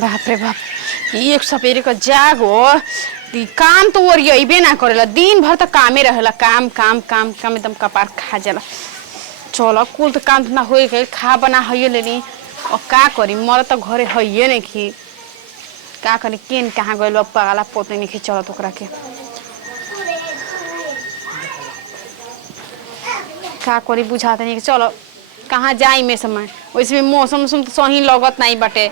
बाप रे बाप एक सपेरे का जागो काम तो ओरियबे ना करेला दिन भर तो कामे रहेला काम काम काम काम एकदम कपार खा जाला। चलो कुल तो काम ना हो गए खा बना है लेनी और का करी मर तो घरे है नहीं खी का करी केन कहाँ गए पगला पोते नहीं खी चलत ओकरा के का करी बुझाते नहीं चलो कहाँ जाई में समय वैसे भी मौसम तो सही लगत नहीं बटे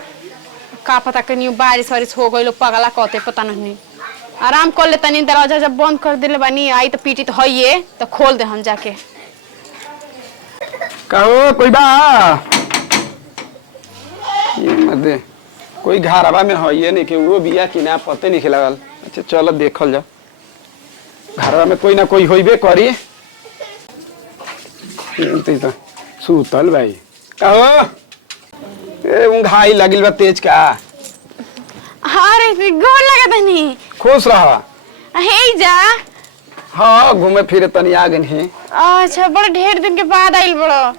का पता कहीं बारिश वारिश हो गई पगला कहते पता नहीं आराम कर ले तनी दरवाजा जब बंद कर दिले बानी आई तो पीटी तो है तो खोल दे हम जाके कहो कोई बा दे कोई घरवा में है नहीं कि वो बिया कि ना पते नहीं लगल। अच्छा चलो देखल जाओ घरवा में कोई ना कोई होइबे करी तो सुतल भाई कहो ए उंघाई लगिल बा तेज का अरे गोर लगा तनी खुश रहा हे जा हाँ घूमे फिरे तनी आ गए हैं। अच्छा बड़ा ढेर दिन के बाद आइल बड़ा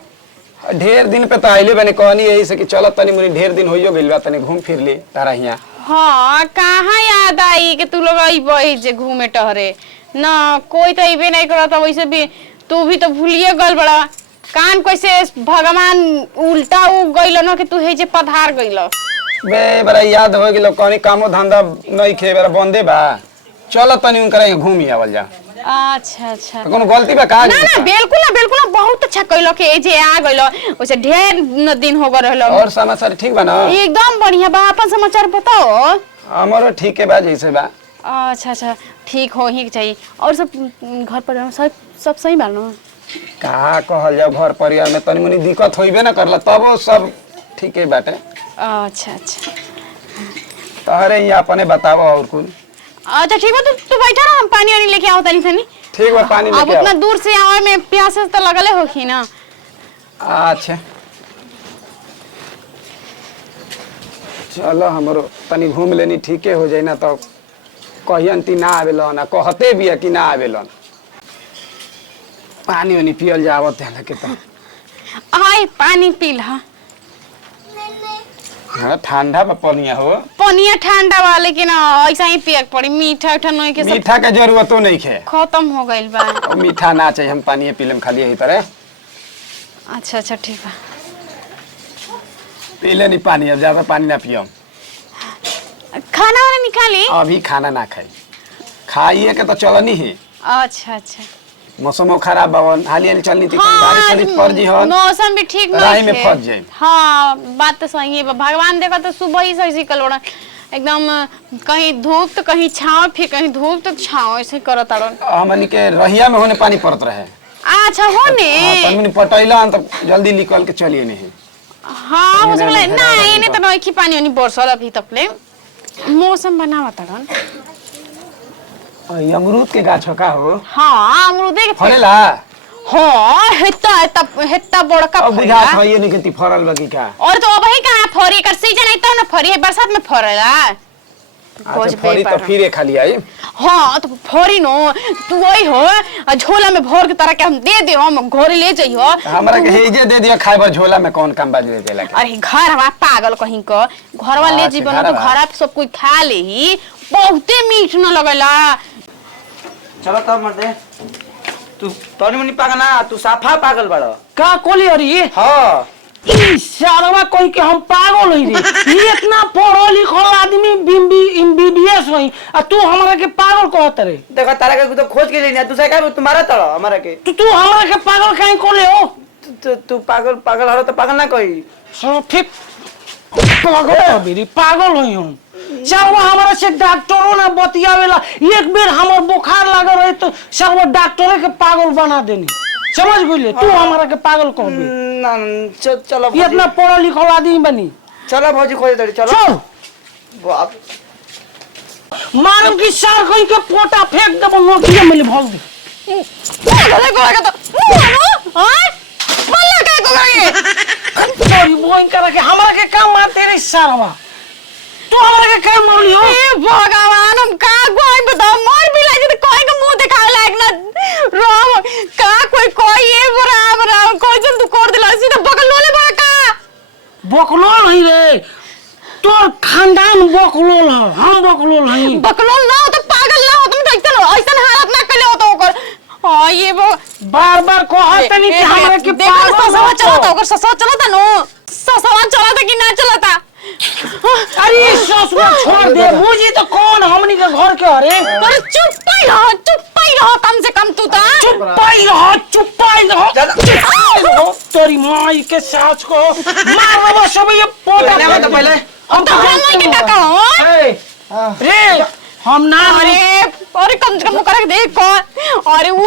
ढेर दिन पे तो आइले बने कहनी यही से कि चलो तनी मुनी ढेर दिन होइयो गइल बा तनी घूम फिर ली तारा हिया। हाँ कहाँ याद आई कि तू लोग अइबे जे घूमे टहरे ना कोई तो अइबे नहीं करता वैसे भी तू भी तो भूलिए गल बड़ा कान कैसे भगवान उल्टा उ गइल न कि तू हे जे पधार गइल बे बड़ा याद हो गेलो कहनी कामो धंधा नहीं खे बड़ा बंदे बा चलो तनी उनकरा घूमी आवल जा। अच्छा अच्छा तो कोनो गलती बा का ना ना बिल्कुल ना बहुत अच्छा कइलो के ए जे आ गइलो वैसे ढेर दिन हो गए रहलो। और समाचार ठीक बा ना एकदम बढ़िया बा अपन समाचार बताओ। हमरो ठीक है बा जैसे बा। अच्छा अच्छा ठीक हो ही चाहिए और सब घर पर सब सही बा ना का कहल जाओ घर परिवार में तनी मुनी दिक्कत होइबे ना करला तब सब ठीक है बाटे। अच्छा अच्छा तहरे ये अपने बताओ और कुछ। अच्छा ठीक है तू बैठा ना हम पानी वानी लेके आओ तनी सनी। ठीक है पानी लेके आओ। अब उतना दूर से आवे में प्यास तो लगले होखी ना। अच्छा चलो हमरो तनी घूम लेनी ठीके हो जाए ना तो कहियन ती ना आवेलन कहते भी कि ना आवेलन पानी वानी पियल जावत है के तो आय पानी पीला हाँ ठंडा में पनिया हो पनिया ठंडा वाले लेकिन ऐसा ही पियक पड़ी मीठा उठा नहीं के मीठा के जरूरतो नहीं है खत्म हो गइल बा मीठा ना चाहिए हम पानी पीलेम खाली यही तरह। अच्छा अच्छा ठीक है पी लेनी पानी अब ज्यादा पानी ना पियो। खाना वाला निकाली अभी खाना ना खाई खाइए के तो चलनी है। अच्छा अच्छा मौसम खराब बावन हालिया नहीं चलनी थी बारिश वाली पड़ जी हो मौसम भी ठीक नहीं राही में फंस जाए। हाँ बात तो सही है भगवान देखा तो सुबह ही सही कलोड़ा एकदम कहीं धूप तो कहीं छाव फिर कहीं धूप तो छाव ऐसे करत आड़न हमनी के रहिया में होने पानी पड़त रहे। अच्छा होने तनी पटैला तो जल्दी निकल के चलिए नहीं। हाँ मुझे लगा ना इने तो नहीं पानी वानी बरसल अभी तक ले मौसम बनावा तड़न। अमरूद के गाछ का हो। हाँ अमरूद के फरेला हाँ हेत्ता बड़का अब बुझा खाइए नहीं कि फरल बगी का और तो अबही कहां फरी कर सीजन आई तो ना फरी है बरसात में फरेला। अच्छा फरी तो फिर खाली आई। हाँ तो फरी नो तू वही हो झोला में भर के तरह के हम दे दे हम घरे ले जइहो हमरा के हेजे दे दिया खाए बर झोला में कौन काम बाज देला। अरे घर हवा पागल कहीं को घरवा ले जीवन तो घर सब कोई खा ले ही बहुते मीठ न लगला। चलो तब मर्दे तू तोनी मनी पागल ना तू साफा पागल बड़ा का कोली अरे हां ई सालवा कोई के हम पागल होई रे ये इतना पढ़ो लिखल आदमी एमबीबीएस होई आ तू हमरा के पागल कहत रे। देखा तारा के तो खोज के लेनी दूसरा का तुम्हारा तड़ा हमारा के तू हमरा के पागल काहे कोले हो तू पागल हरो तो पागल ना कही सो ठीक पागल अबेरी पागल होई हम सालवा हमरा से डॉक्टरों ना बतियावेला एक बेर हमर बुखार लागल रहे तो सालवा डॉक्टरे के पागल बना देनी समझ गइले तू हमरा के पागल कहबे ना चलो ये इतना पढ़ो लिखल आदमी बनी चलो भौजी खोज दे चलो चल बाप मारम की सार कोई के पोटा फेंक दबो नोटिया मिल भौल दे पागल को तो हां मल्ला का को लगे तोरी बोइन कर के हमरा के काम मारते रे सारवा तू हमरा के काम मारली हो ए भगवान हम का कोई बता मर भी लागे तो कोई का मुंह दिखावे लायक ना राम का कोई ये राम कोई जन तू कर दिला सीधा बगल लोले बड़ा का बकलो नहीं रे तोर खानदान बकलोल है, हम बकलोल हई। बकलोल ना हो तो पागल ना हो तुम तो ऐसा हालत ना कर ले हो तो ओकर हां ये वो बार-बार कहत नहीं कि हमरा के देखो ससवा चलता ओकर ससवा चलता नो ससवा चलता कि ना चलता अरे ससुर छोड़ दे मुझे तो कौन हमनी के घर के अरे अरे चुप ही रहो कम से कम तू तो चुप ही रहो तेरी माई के सास को मार रहा सब ये पोटा पहले तो पहले अब तो हम नहीं के टका हो रे हम ना अरे कम से कम कर देख कौन अरे वो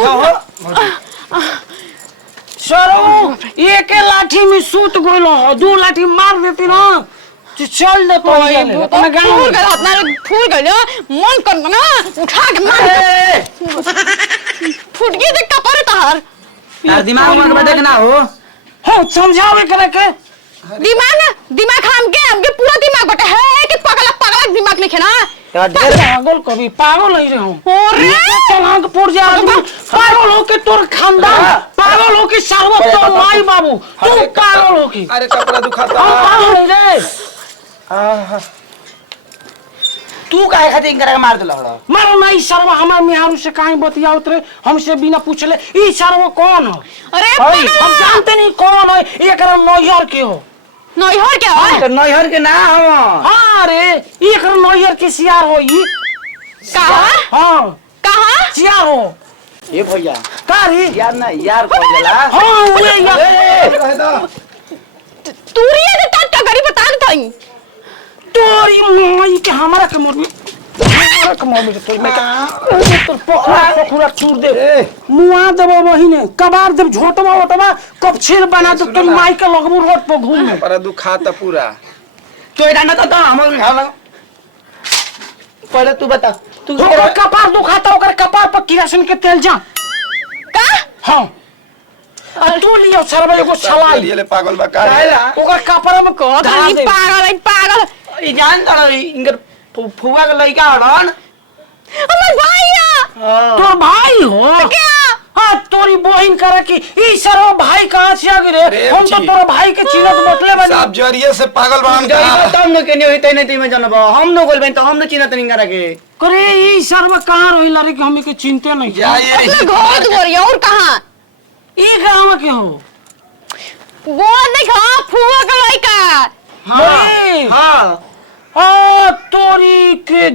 सरो एक लाठी में सूत गोलो दो लाठी मार देती ना तो चल दे तो अपना गांव फूल गया अपना फूल गया मन कर ना उठा के मार फूट गई देख कपड़े तार यार दिमाग में देखना हो समझावे करे के दिमाग हमके पूरा दिमाग बटे है कि पगला दिमाग लिखे ना पागल कभी पागल नहीं रहो अरे तलाक पुर जा पागल हो के तोर खानदान पागल हो के सर्व तो माई बाबू तू पागल हो के अरे कपड़ा दुखाता हम पागल रे तू काहे खातिर इनकरा के मार देला हड़ा मारो नहीं सर्व हमार मियारू से काहे बतियावत रे हमसे बिना पूछले ई सर्व कौन हो अरे हम जानते नहीं कौन है एकरा नैहर के हो नैहर क्या है तो नैहर के ना हम हां रे एकरा नैहर के सियार हो ई कहां हां सियार हो ए भैया कारी यार ना यार कह देला हां वे यार रहे दो तूरिया दे टट्टा गरी बता दे तई तोरी माई के हमारा के मोर हमारा के मोर में तो मैं तो पोखरा छूट दे मुआ देबो बहिने कबार देब झोटवा ओटवा कब छेर बना दे तोरी माई के लगबू रोड पर घूम पर दुखाता पूरा तो एटा ना तो हम खाला पहले तू बता तू ओकर कपार दुखाता ओकर कपार पर किरासन के तेल जा का हां तू लियो सरबा एगो छलाई ये ले पागल बा का ओकर कपार में को धनी पागल ई जान त इनकर फुवा के लइका हड़न हमर भाईया तोर भाई हो क्या हां तोरी बहिन करे कि ई सरो भाई कहां से आ रे हम तो तोर भाई के चिन्हत बटले बनी सब जरिए से पागल बन जइबो तब न केने होई तने तइमे जनब हम न गोलबेन त हम न चिन्हत नहीं करा के करे ई सरवा कहां रहिला रे कि हमें के चिंते नहीं जा ये अपना घर दुआरिया और कहां ई गांव के हो बोल देखा फुआ का लइका हां हां आ तोरी के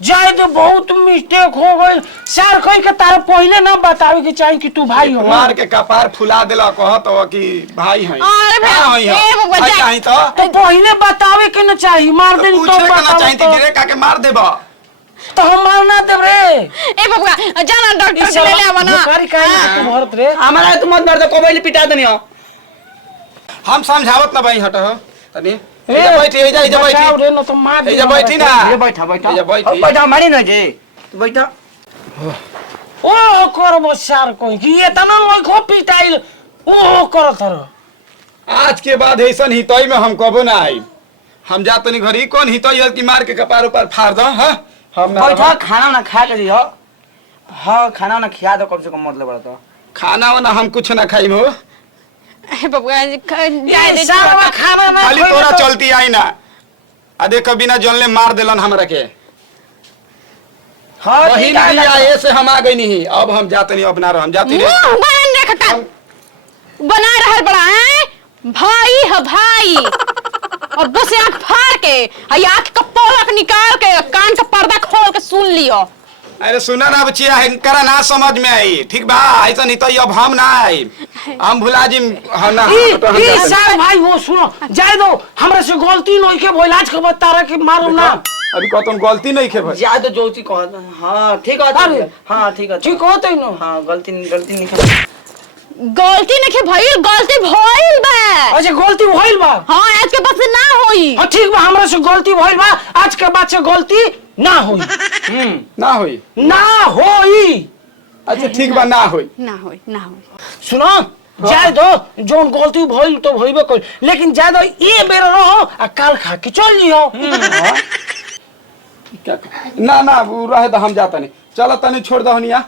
जाए तो बहुत मिस्टेक हो गई सर कोई के तार पहले ना बतावे के चाहिए कि तू भाई हो मार के कपार फुला देला कहत हो कि भाई हैं अरे भाई ए बबुआ जा नहीं तो तो पहले बतावे के ना चाहिए मार दे तो पूछे के ना बतावे चाहिए तो गिरे का के मार देबा तो हम मारना देब रे ए बबुआ जाना डॉक्टर के ले ले आवा ना बुखारी काहे तू भरत रे हमारा तू मत मार दे कोबैली पिटा दनी हो हम समझावत ना भाई हट हो तनी ए बैठी ए जा बचाओ बैठी रे ना तो मार ए दे जा बैठी ना ये बैठा बैठा ये बैठी। बैठा मारी न जे तू बैठा ओ करबो सार कोई कि ये तना लोई खो पिटाइल ओ करत रह आज के बाद ऐसन हितई में हम कबो ना आई हम जा तनी घरी कौन हितई है कि मार के कपार ऊपर फाड़ दो हां हम ना बैठा खाना ना खा के दियो हां खाना ना खिया दो कम से कम मतलब बड़ा तो खाना वाना हम कुछ ना खाई हो ए बबुआ जाए दे सारा खाना ना खाली तोरा चलती आई ना आ देखो बिना जनले मार देलन हमरा के हां बहिन बिया ऐसे हम आ गई नहीं अब हम जाते नहीं अब ना रह हम जाती रे मुंह बना ने खटा बना रहल बड़ा है भाई है भाई और बस आंख फाड़ के आंख का पलक निकाल के कान का पर्दा खोल के सुन लियो अरे सुना ना बचिया करा ना समझ में आई ठीक बा ऐसा नहीं तो अब हम ना आई हम भुला जी हम ना ई सार भाई वो सुनो जाए दो हमरा से गलती नहीं के भइलाज के बता रहा कि मालूम ना अभी कहतन गलती नहीं खे भाई जा तो जोची कह हां ठीक है हां ठीक है ठीक होते न हां गलती नहीं गलती नहीं भइल गलती भइल बा अच्छा गलती भइल बा हां आज के बाद से ना होई हां ठीक बा हमरा से गलती भइल बा आज के बाद से गलती ना होई ना होई ना होई अच्छा ठीक बा ना होई ना होई सुनो जाए दो जोन गलती भइल तो भइबे कर लेकिन जाए दो ये बेर रहो आ काल खा के चल जियो ना ना वो रहे तो हम जाता नहीं चलो तनी छोड़ दो हनिया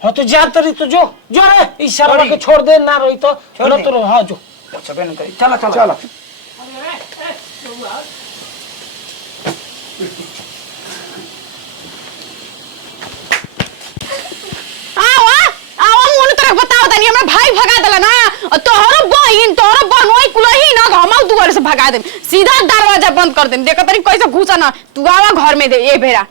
हां तो जा तरी तो जो रे ई सारा के छोड़ दे ना रही तो छोड़ तो हां जो सबे न करी चला चला चलो बताओ तनी हमरा भाई भगा देला ना तोहरो बहिन तोहरो बनोई कुलही ना घमाउ दुआरे से भगा दे सीधा दरवाजा बंद कर दे देख तनी कैसे घुसा ना तू आवा घर में दे ए बेरा